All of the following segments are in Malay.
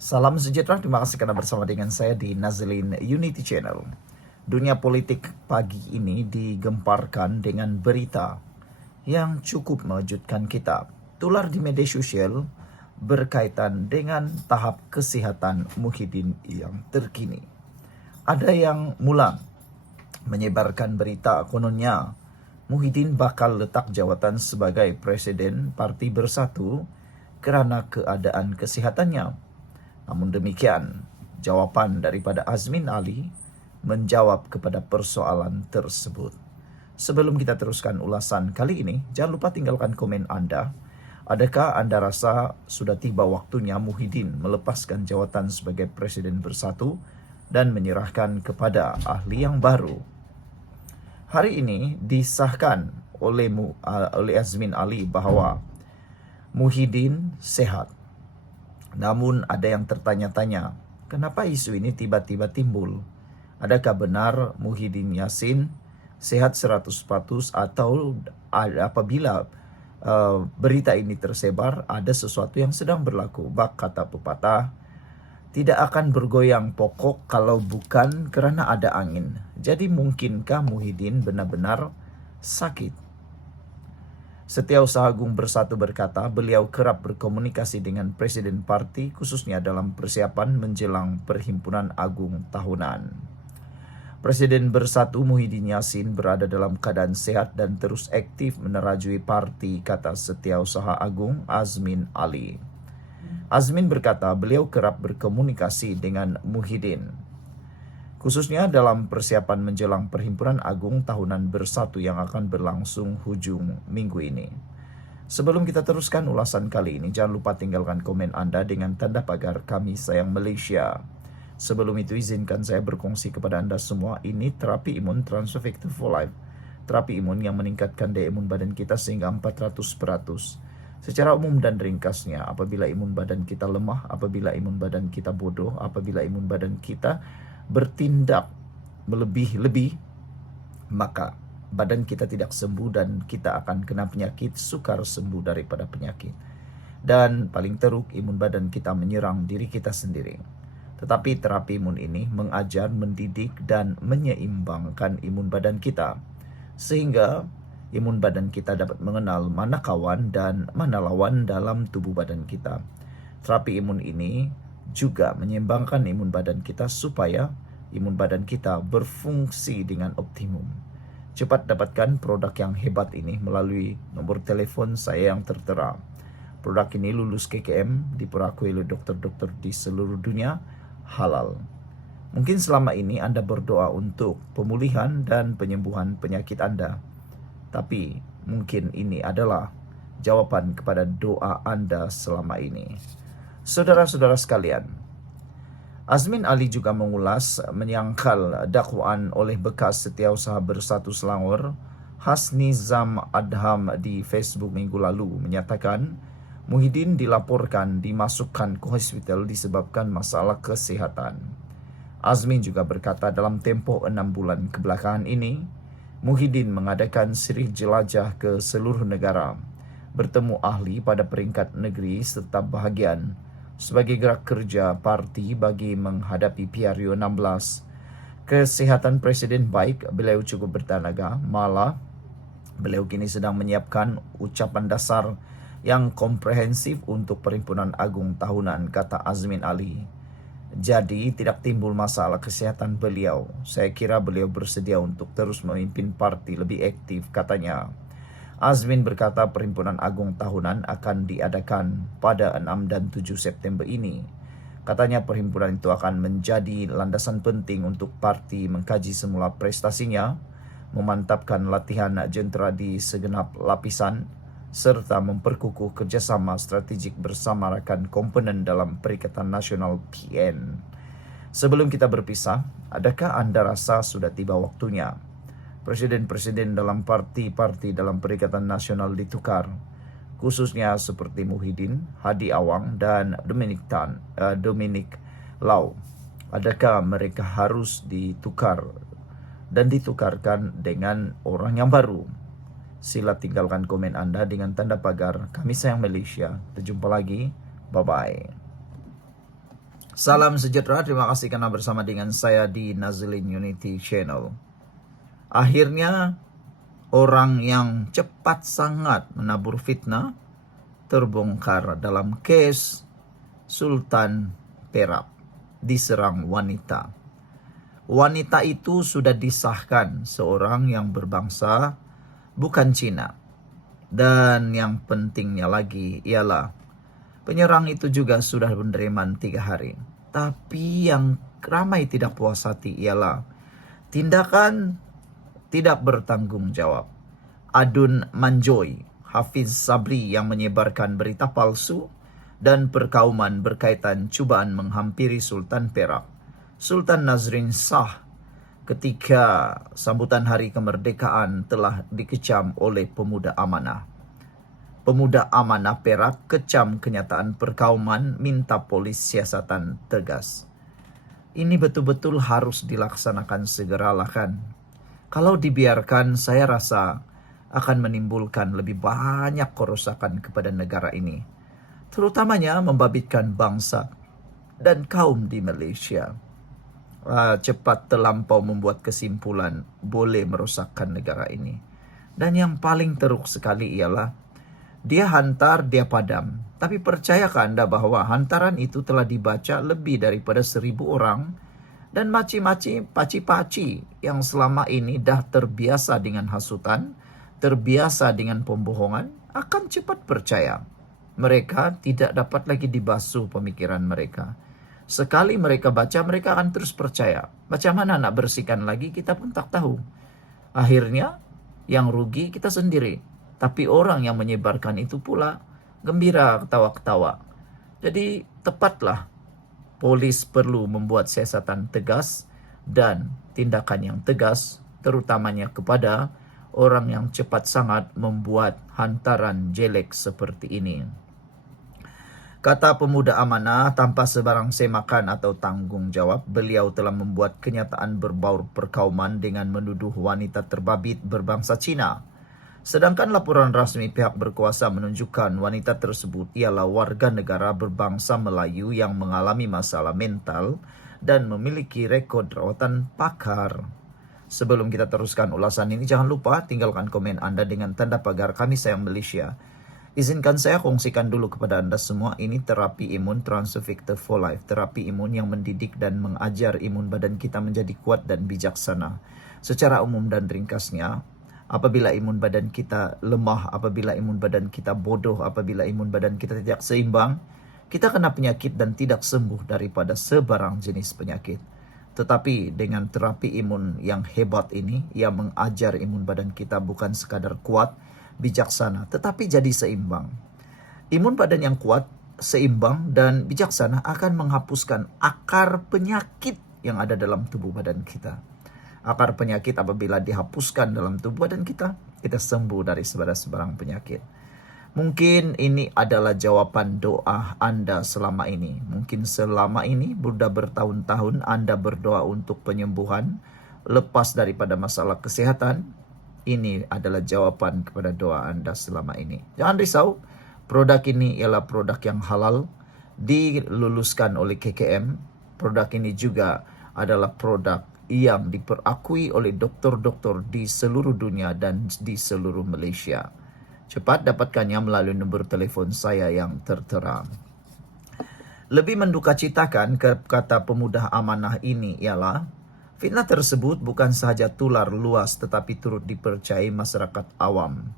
Salam sejahtera, terima kasih karena bersama dengan saya di Nazlin Unity Channel. Dunia politik pagi ini digemparkan dengan berita yang cukup mengejutkan kita. Tular di media sosial berkaitan dengan tahap kesehatan Muhyiddin yang terkini. Ada yang mula menyebarkan berita kononnya Muhyiddin bakal letak jawatan sebagai Presiden Parti Bersatu kerana keadaan kesehatannya. Namun demikian, jawapan daripada Azmin Ali menjawab kepada persoalan tersebut. Sebelum kita teruskan ulasan kali ini, jangan lupa tinggalkan komen Anda. Adakah Anda rasa sudah tiba waktunya Muhyiddin melepaskan jawatan sebagai Presiden Bersatu dan menyerahkan kepada ahli yang baru? Hari ini disahkan oleh Azmin Ali bahawa Muhyiddin sehat. Namun ada yang tertanya-tanya, kenapa isu ini tiba-tiba timbul? Adakah benar Muhyiddin Yassin sehat 100% atau apabila berita ini tersebar ada sesuatu yang sedang berlaku? Bak kata pepatah, tidak akan bergoyang pokok kalau bukan kerana ada angin. Jadi mungkinkah Muhyiddin benar-benar sakit? Setiausaha Agung Bersatu berkata beliau kerap berkomunikasi dengan Presiden Parti khususnya dalam persiapan menjelang Perhimpunan Agung tahunan. Presiden Bersatu Muhyiddin Yassin berada dalam keadaan sehat dan terus aktif menerajui parti, kata Setiausaha Agung Azmin Ali. Azmin berkata beliau kerap berkomunikasi dengan Muhyiddin, khususnya dalam persiapan menjelang Perhimpunan Agung Tahunan Bersatu yang akan berlangsung hujung minggu ini. Sebelum kita teruskan ulasan kali ini, jangan lupa tinggalkan komen Anda dengan tanda pagar Kami Sayang Malaysia. Sebelum itu izinkan saya berkongsi kepada Anda semua, ini terapi imun Transfer Factor for Life. Terapi imun yang meningkatkan daya imun badan kita sehingga 400%. Secara umum dan ringkasnya, apabila imun badan kita lemah, apabila imun badan kita bodoh, apabila imun badan kita bertindak melebih-lebih, maka badan kita tidak sembuh dan kita akan kena penyakit, sukar sembuh daripada penyakit. Dan paling teruk, imun badan kita menyerang diri kita sendiri. Tetapi terapi imun ini mengajar, mendidik dan menyeimbangkan imun badan kita, sehingga imun badan kita dapat mengenal mana kawan dan mana lawan dalam tubuh badan kita. Terapi imun ini juga menyeimbangkan imun badan kita supaya imun badan kita berfungsi dengan optimum. Cepat dapatkan produk yang hebat ini melalui nomor telefon saya yang tertera. Produk ini lulus KKM, diperakui oleh dokter-dokter di seluruh dunia, halal. Mungkin selama ini Anda berdoa untuk pemulihan dan penyembuhan penyakit Anda, tapi mungkin ini adalah jawaban kepada doa Anda selama ini. Saudara-saudara sekalian, Azmin Ali juga mengulas menyangkal dakwaan oleh bekas Setiausaha Bersatu Selangor, Hasni Zam Adham di Facebook minggu lalu menyatakan Muhyiddin dilaporkan dimasukkan ke hospital disebabkan masalah kesihatan. Azmin juga berkata dalam tempoh 6 bulan kebelakangan ini, Muhyiddin mengadakan siri jelajah ke seluruh negara, bertemu ahli pada peringkat negeri serta bahagian sebagai gerak kerja parti bagi menghadapi PRU 16. Kesihatan Presiden baik, beliau cukup bertenaga, malah beliau kini sedang menyiapkan ucapan dasar yang komprehensif untuk Perhimpunan Agung tahunan, kata Azmin Ali. Jadi tidak timbul masalah kesihatan beliau. Saya kira beliau bersedia untuk terus memimpin parti lebih aktif, katanya. Azmin berkata Perhimpunan Agung tahunan akan diadakan pada 6 dan 7 September ini. Katanya perhimpunan itu akan menjadi landasan penting untuk parti mengkaji semula prestasinya, memantapkan latihan jentera di segenap lapisan, serta memperkukuh kerjasama strategik bersama rakan komponen dalam Perikatan Nasional PN. Sebelum kita berpisah, adakah Anda rasa sudah tiba waktunya presiden-presiden dalam parti-parti dalam Perikatan Nasional ditukar, khususnya seperti Muhyiddin, Hadi Awang dan Dominic Lau? Adakah mereka harus ditukar dan ditukarkan dengan orang yang baru? Sila tinggalkan komen Anda dengan tanda pagar Kami Sayang Malaysia. Kita jumpa lagi. Bye-bye. Salam sejahtera, terima kasih karena bersama dengan saya di Nazlin Unity Channel. Akhirnya orang yang cepat sangat menabur fitnah terbongkar dalam kes Sultan Perak diserang wanita. Wanita itu sudah disahkan seorang yang berbangsa bukan Cina. Dan yang pentingnya lagi ialah penyerang itu juga sudah menerima 3 hari. Tapi yang ramai tidak puas hati ialah tindakan tidak bertanggung jawab. Adun Manjoy, Hafiz Sabri yang menyebarkan berita palsu dan perkauman berkaitan cubaan menghampiri Sultan Perak. Sultan Nazrin Shah ketika sambutan hari kemerdekaan telah dikecam oleh pemuda amanah. Pemuda amanah Perak kecam kenyataan perkauman, minta polis siasatan tegas. Ini betul-betul harus dilaksanakan segeralah kan. Kalau dibiarkan, saya rasa akan menimbulkan lebih banyak kerusakan kepada negara ini. Terutamanya membabitkan bangsa dan kaum di Malaysia. Cepat terlampau membuat kesimpulan boleh merosakkan negara ini. Dan yang paling teruk sekali ialah dia hantar, dia padam. Tapi percayakah Anda bahwa hantaran itu telah dibaca lebih daripada 1.000 orang dan maci-maci, paci-paci yang selama ini dah terbiasa dengan hasutan, terbiasa dengan pembohongan, akan cepat percaya. Mereka tidak dapat lagi dibasuh pemikiran mereka. Sekali mereka baca, mereka akan terus percaya. Macam mana nak bersihkan lagi, kita pun tak tahu. Akhirnya, yang rugi kita sendiri. Tapi orang yang menyebarkan itu pula gembira ketawa-ketawa. Jadi, tepatlah. Polis perlu membuat siasatan tegas dan tindakan yang tegas, terutamanya kepada orang yang cepat sangat membuat hantaran jelek seperti ini. Kata pemuda amanah, tanpa sebarang semakan atau tanggung jawab, beliau telah membuat kenyataan berbaur perkauman dengan menuduh wanita terbabit berbangsa Cina. Sedangkan laporan rasmi pihak berkuasa menunjukkan wanita tersebut ialah warga negara berbangsa Melayu yang mengalami masalah mental dan memiliki rekod rawatan pakar. Sebelum kita teruskan ulasan ini, jangan lupa tinggalkan komen Anda dengan tanda pagar Kami Sayang Malaysia. Izinkan saya kongsikan dulu kepada Anda semua, ini terapi imun Transovictor for Life. Terapi imun yang mendidik dan mengajar imun badan kita menjadi kuat dan bijaksana. Secara umum dan ringkasnya, apabila imun badan kita lemah, apabila imun badan kita bodoh, apabila imun badan kita tidak seimbang, kita kena penyakit dan tidak sembuh daripada sebarang jenis penyakit. Tetapi dengan terapi imun yang hebat ini, yang mengajar imun badan kita bukan sekadar kuat, bijaksana, tetapi jadi seimbang. Imun badan yang kuat, seimbang, dan bijaksana akan menghapuskan akar penyakit yang ada dalam tubuh badan kita. Akar penyakit apabila dihapuskan dalam tubuh badan kita, kita sembuh dari sebarang penyakit. Mungkin ini adalah jawaban doa Anda selama ini. Mungkin selama ini, sudah bertahun-tahun Anda berdoa untuk penyembuhan, lepas daripada masalah kesehatan. Ini adalah jawaban kepada doa Anda selama ini. Jangan risau, produk ini ialah produk yang halal, diluluskan oleh KKM. Produk ini juga adalah produk yang diperakui oleh doktor-doktor di seluruh dunia dan di seluruh Malaysia. Cepat dapatkannya melalui nombor telefon saya yang tertera. Lebih mendukacitakan, kata pemuda amanah ini ialah fitnah tersebut bukan sahaja tular luas tetapi turut dipercayai masyarakat awam.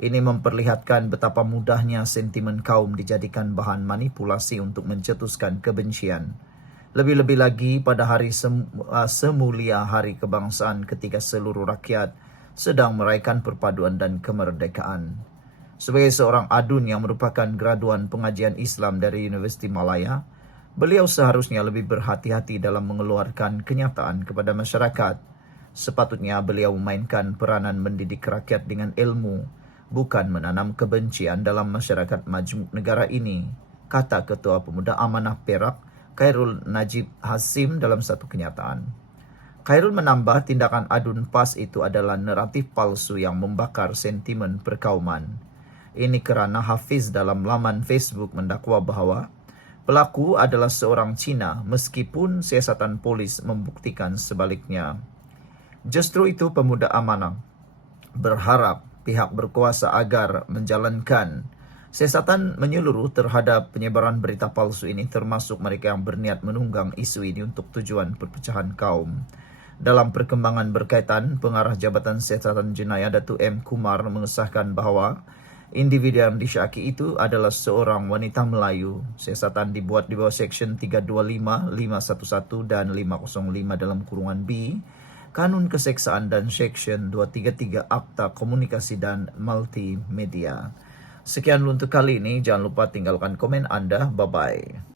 Ini memperlihatkan betapa mudahnya sentimen kaum dijadikan bahan manipulasi untuk mencetuskan kebencian. Lebih-lebih lagi pada hari semulia Hari Kebangsaan ketika seluruh rakyat sedang merayakan perpaduan dan kemerdekaan. Sebagai seorang adun yang merupakan graduan pengajian Islam dari Universiti Malaya, beliau seharusnya lebih berhati-hati dalam mengeluarkan kenyataan kepada masyarakat. Sepatutnya beliau memainkan peranan mendidik rakyat dengan ilmu, bukan menanam kebencian dalam masyarakat majmuk negara ini, kata Ketua Pemuda Amanah Perak, Khairul Najib Hasim dalam satu kenyataan. Khairul menambah tindakan adun PAS itu adalah naratif palsu yang membakar sentimen perkauman. Ini kerana Hafiz dalam laman Facebook mendakwa bahawa Pelaku adalah seorang Cina meskipun siasatan polis membuktikan sebaliknya. Justru itu pemuda amanah berharap pihak berkuasa agar menjalankan siasatan menyeluruh terhadap penyebaran berita palsu ini, termasuk mereka yang berniat menunggang isu ini untuk tujuan perpecahan kaum. Dalam perkembangan berkaitan, Pengarah Jabatan Siasatan Jenayah Datuk M. Kumar mengesahkan bahawa individu yang disyaki itu adalah seorang wanita Melayu. Siasatan dibuat di bawah Seksyen 325, 511 dan 505 dalam kurungan B, Kanun Keseksaan dan Seksyen 233 Akta Komunikasi dan Multimedia. Sekian untuk kali ini. Jangan lupa tinggalkan komen Anda. Bye-bye.